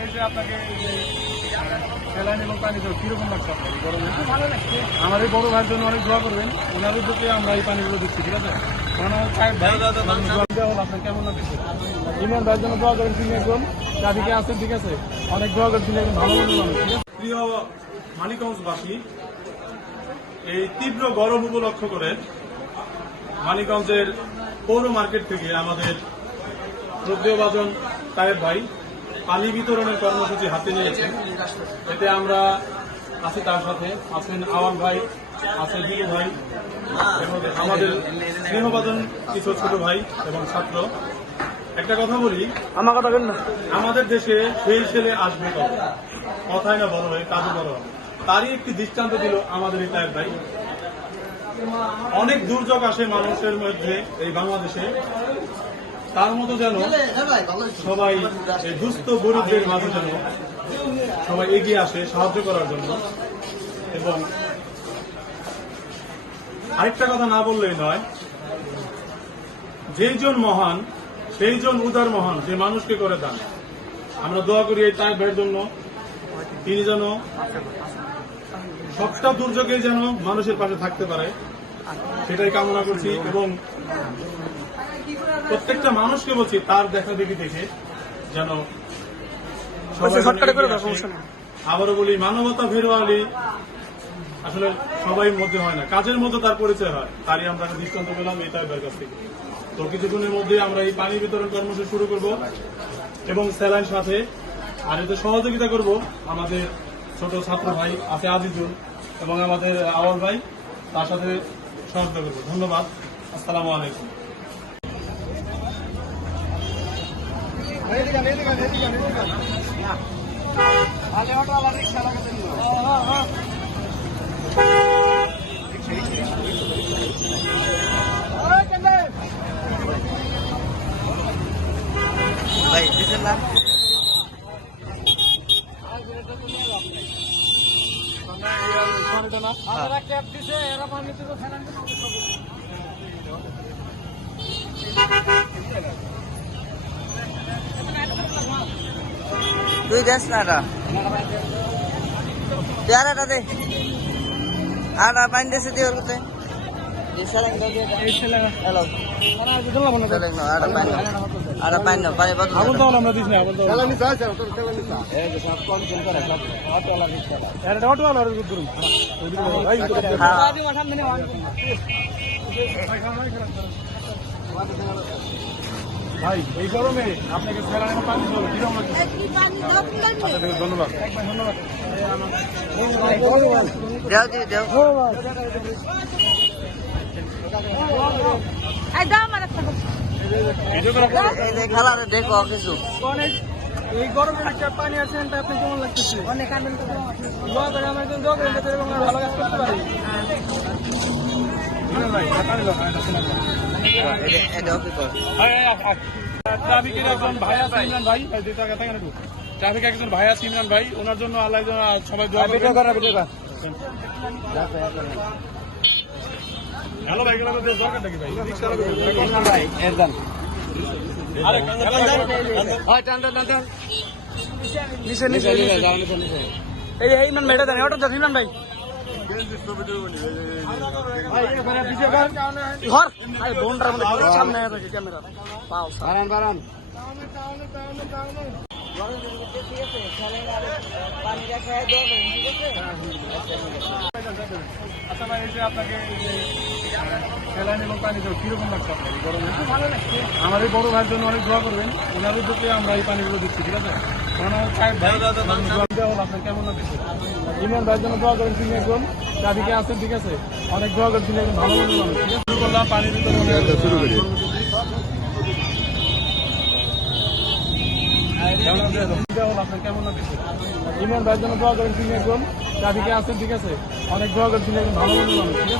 ভাই যে আপনাকে স্যালাইন এবং পানি দেবো কিরকম লাগছে আপনার গরমে? ভালো লাগছে। আমার এই বড় ভাইয়ের জন্য অনেক দোয়া করবেন, ওনার উদ্যোগে আমরা এই পানিগুলো দিচ্ছি, ঠিক আছে? আপনার কেমন লাগছে? ইমরান ভাইয়ের জন্য দোয়া করেন, তিনি একজন ট্রাফিকে আছেন, ঠিক আছে? অনেক দোয়া করেন, তিনি একজন ভালো মানুষ, ঠিক আছে? প্রিয় মানিকগঞ্জবাসী, এই তীব্র গরম উপলক্ষ করে মানিকগঞ্জের পৌর মার্কেট থেকে আমাদের শ্রদ্ধেয়ভাজন তায়েব ভাই পানি বিতরণের কর্মসূচি হাতে নিয়েছেন। এতে আমরা আছি, তার সাথে আছেন আওয়াল ভাই, আছেন দিলু ভাই এবং আমাদের স্নেহভাজন কিছু ছোট ভাই এবং ছাত্র। একটা কথা বলি, আমার কথা বলেন না। আমাদের দেশে সেই ছেলে আসবে কবে? কথাই না বড় হয়ে কাজে বড় হবে, তারই একটি দৃষ্টান্ত দিল আমাদের এই তায়েব ভাই। অনেক দুর্যোগ আসে মানুষের মধ্যে এই বাংলাদেশে, তার মতো যেন সবাই এই দুস্থ গরিবদের মাঝে যেন সবাই এগিয়ে আসে সাহায্য করার জন্য। এবং আরেকটা কথা না বললেই নয়, যেইজন মহান সেইজন উদার মহান, যে মানুষকে করে দান। আমরা দোয়া করি এই তায়েব ভাইয়ের জন্য, তিনি যেন সবটা দুর্যোগে যেন মানুষের পাশে থাকতে পারে, সেটাই কামনা করছি। এবং প্রত্যেকটা মানুষকে বলছি, তার দেখা দেখি দেখে যেন আবারও বলি, মানবতা ফেরোয়ালি আসলে সবাই মধ্যে হয় না, কাজের মধ্যে তার পরিচয় হয়। তারই আমরা দৃষ্টান্ত পেলাম এই তায়েবের কাছ থেকে। তো কিছুক্ষণের মধ্যে আমরা এই পানি বিতরণ কর্মসূচি শুরু করব এবং স্যালাইন সাথে। আর এতে সহযোগিতা করব আমাদের ছোট ছাত্র ভাই আছে আজিজুল এবং আমাদের আওয়াল ভাই, তার সাথে সহযোগিতা করব। ধন্যবাদ। আসসালামু আলাইকুম। ভাই দিছেন না? তুই দেখ না এটা, তুই আর এটা দে, আর পানি দেশে দিয়ে করতে ভাই এই গরমে আপনাকে স্যালাইন পানি দেবো, কিরকম লাগছে? ধন্যবাদ। খেলারে দেখো কিছু এই গরমের একটা পানি আছেন, আপনি কেমন লাগতেছে? অনেক আনন্দ। দোয়া করে আমার জন্য দোয়া করেন, যাতে আমরা ভালো কাজ করতে পারি। ট্রাফিকের একজন ভাই আছে ইমরান ভাই, ট্রাফিক একজন ভাই আছে ইমরান ভাই, ওনার জন্য আল্লাহ সবাই দোয়া করবেন। হ্যালো ভাই, এগুলো দরকার নাকি ভাই? ভাই একদম এই ইমরান ভাইটা জানি, অটো যান ইমরান ভাই। সামনে ক্যামেরা বারান বারান আচ্ছা ভাই, এই যে আপনাকে স্যালাইন এবং পানি দেবো কিরকম লাগছে আপনার গরমে? ভালো লাগছে। আমার এই বড় ভাইয়ের জন্য অনেক দোয়া করবেন, ওনার উদ্যোগে আমরা এই পানিগুলো দিচ্ছি, ঠিক আছে? আপনার কেমন লাগছে? ইমরান ভাইয়ের জন্য দোয়া করেন, তিনি একজন ট্রাফিকে আছেন, ঠিক আছে? অনেক দোয়া করেন, তিনি একজন ভালো মানুষ, ঠিক আছে? শুরু করলাম পানি বিতরণ, শুরু করি। আপনার কেমন লাগছে? ইমরান ভাইয়ের জন্য দোয়া করেন, তিনি একজন ট্রাফিকে আছেন, ঠিক আছে? অনেক দোয়া করেন, তিনি একজন ভালো মানুষ, ঠিক আছে?